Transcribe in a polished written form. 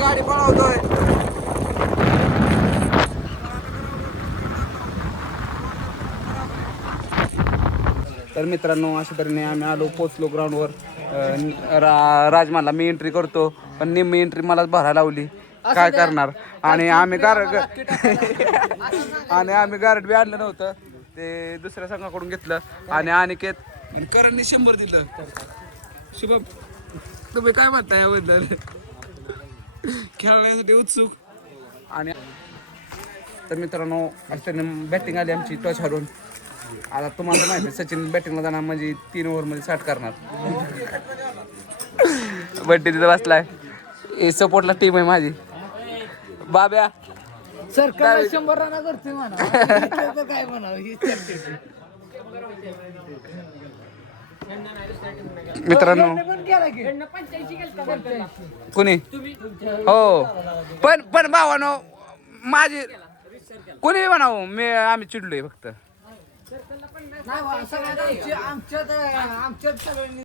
गाडी पळवतोय. तर मित्रांनो अशा तऱ्हेने आम्ही आलो पोचलो ग्राउंडवर. राजमानला मी एंट्री करतो पण निम्मी एंट्री मलाच भरायला लावली. काय करणार. आणि आम्ही गारड बी आणलं नव्हतं ते दुसऱ्या संघाकडून घेतलं. आणि अनिकेत करणने 100 दिलं. शुभम तुम्ही काय म्हणता याबद्दल खेळण्यासाठी उत्सुक. आणि तर मित्रांनो अशा बॅटिंग आली आमची टच हरून. आता तुम्हाला माहिती आहे सचिन बॅटिंगला जाणार म्हणजे 3 ओव्हरमध्ये 60 करणार. बड्डे तिथं बसलाय. हे सपोर्टला टीम आहे माझी. बाब्या सर काय 100 रन करते म्हणा काय म्हणा. मित्रांनो कुणी हो पण भावानो माझी कोणी म्हणावं मी आम्ही चिडलोय फक्त. आमच्यात सगळ्यांनी